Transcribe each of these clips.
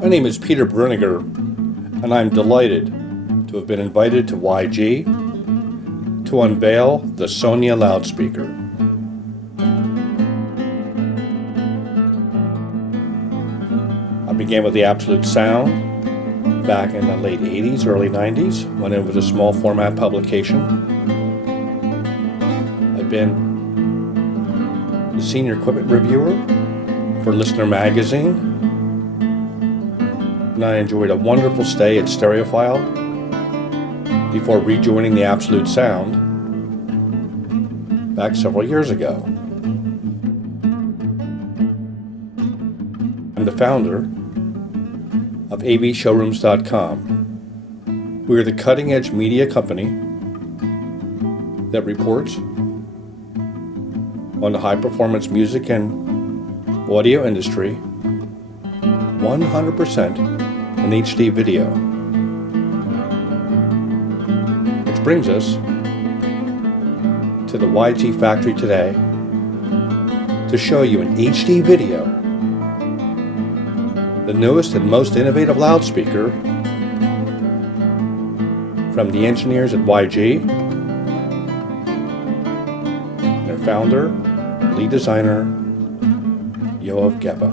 My name is Peter Bruniger, and I'm delighted to have been invited to YG to unveil the Sonja Loudspeaker. I began with the Absolute Sound back in the late 80s, early 90s, when it was a small format publication. I've been the senior equipment reviewer for Listener magazine, and I enjoyed a wonderful stay at Stereophile before rejoining the Absolute Sound back several years ago. I'm the founder of avshowrooms.com. We are the cutting-edge media company that reports on the high-performance music and audio industry 100% in HD video. Which brings us to the YG factory today to show you in HD video the newest and most innovative loudspeaker from the engineers at YG and their founder, lead designer, Yoav Geba.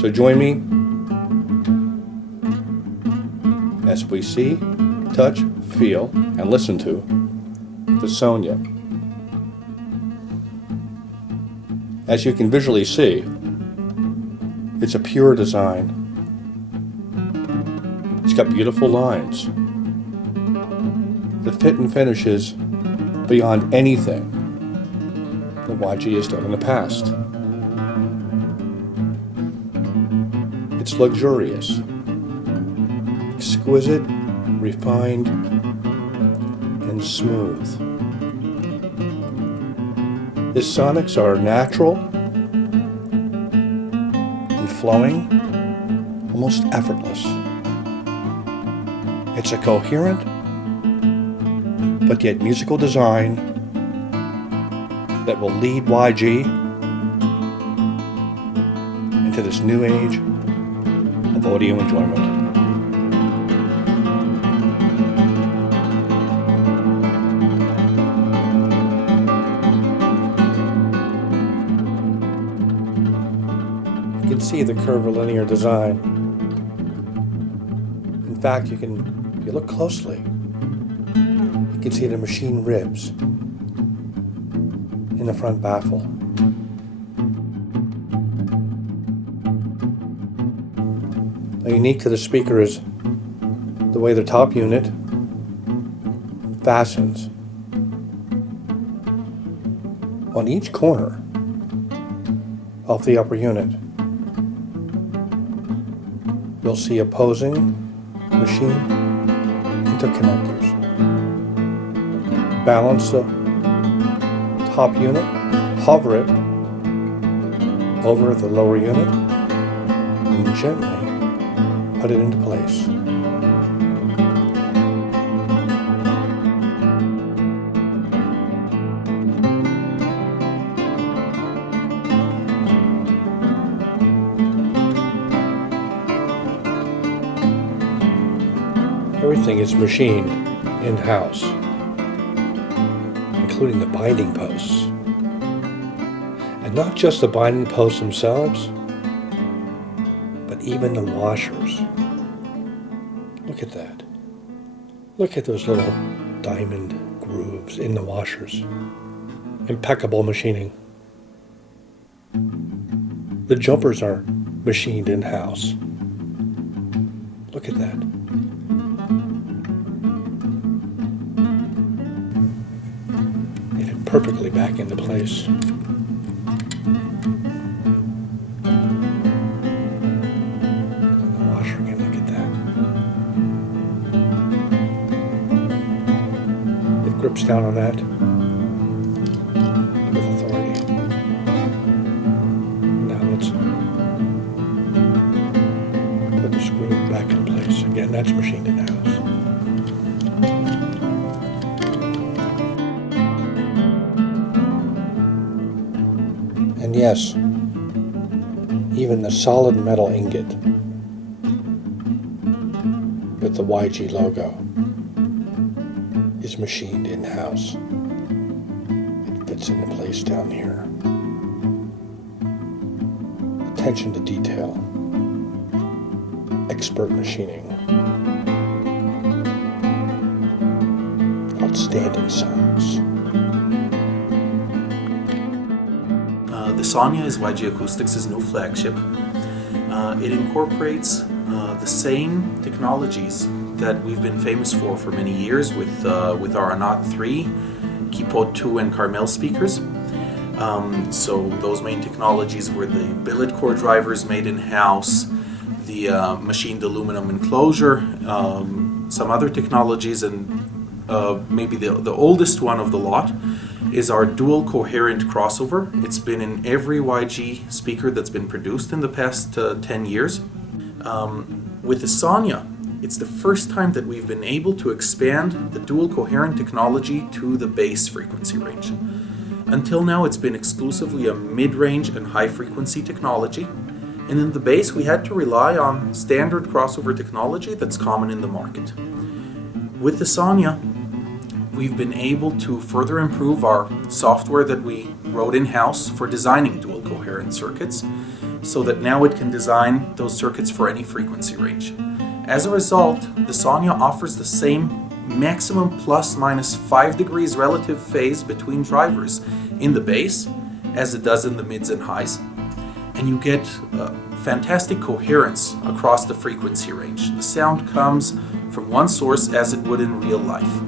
So join me as we see, touch, feel, and listen to the Sonja. As you can visually see, it's a pure design. It's got beautiful lines. The fit and finish is beyond anything that YG has done in the past. It's luxurious, exquisite, refined, and smooth. His sonics are natural and flowing, almost effortless. It's a coherent, but yet musical design that will lead YG into this new age of audio enjoyment. You can see the curvilinear design. In fact, if you look closely, you can see the machine ribs in the front baffle. Now, unique to the speaker is the way the top unit fastens on each corner of the upper unit. You'll see opposing machine interconnectors. Balance the top unit, hover it over the lower unit, and gently put it into place. Everything is machined in-house, including the binding posts. And not just the binding posts themselves, but even the washers. Look at that. Look at those little diamond grooves in the washers. Impeccable machining. The jumpers are machined in-house. Look at that. They fit perfectly back into place. Grips down on that with authority. Now let's put the screw back in place. Again, that's machined in house. And yes, even the solid metal ingot the YG logo is machined in-house. It fits into place down here. Attention to detail. Expert machining. Outstanding sounds. The Sonja is YG Acoustics' new flagship. It incorporates the same technologies that we've been famous for many years with our Anot 3, Keypod 2 and Carmel speakers. So those main technologies were the billet core drivers made in-house, the machined aluminum enclosure, some other technologies, and maybe the oldest one of the lot is our dual coherent crossover. It's been in every YG speaker that's been produced in the past 10 years. With the Sonja, it's the first time that we've been able to expand the dual coherent technology to the bass frequency range. Until now, it's been exclusively a mid-range and high-frequency technology, and in the bass we had to rely on standard crossover technology that's common in the market. With the Sonja, we've been able to further improve our software that we wrote in-house for designing dual coherent circuits, so that now it can design those circuits for any frequency range. As a result, the Sonja offers the same maximum ±5 degrees relative phase between drivers in the bass as it does in the mids and highs, and you get fantastic coherence across the frequency range. The sound comes from one source as it would in real life.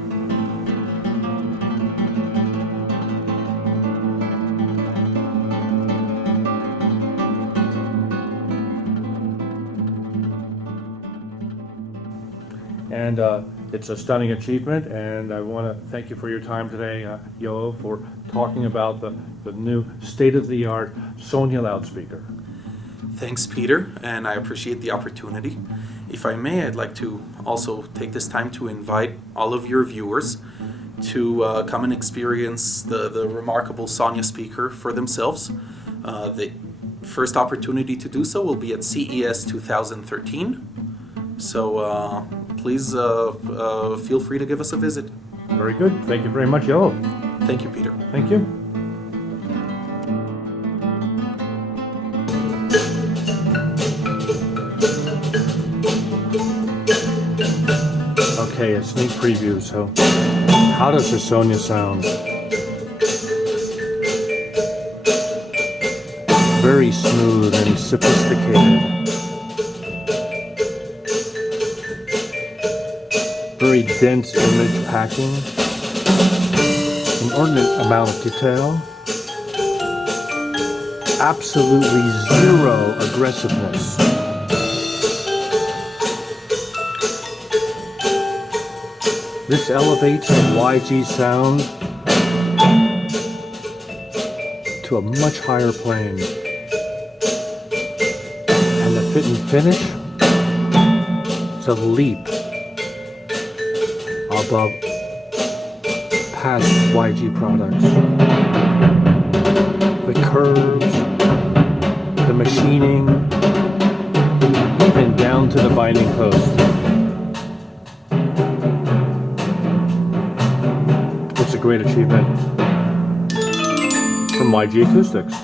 And it's a stunning achievement, and I want to thank you for your time today, Yoav, for talking about the new state-of-the-art Sonja loudspeaker. Thanks, Peter, and I appreciate the opportunity. If I may, I'd like to also take this time to invite all of your viewers to come and experience the remarkable Sonja speaker for themselves. The first opportunity to do so will be at CES 2013. So please feel free to give us a visit. Very good. Thank you very much, Yoav. Thank you, Peter. Thank you. Okay, a sneak preview. So, how does the Sonja sound? Very smooth and sophisticated. Very dense image packing, inordinate amount of detail, absolutely zero aggressiveness. This elevates the YG sound to a much higher plane, and the fit and finish is a leap above past YG products. The curves, the machining, even down to the binding post. It's a great achievement from YG Acoustics.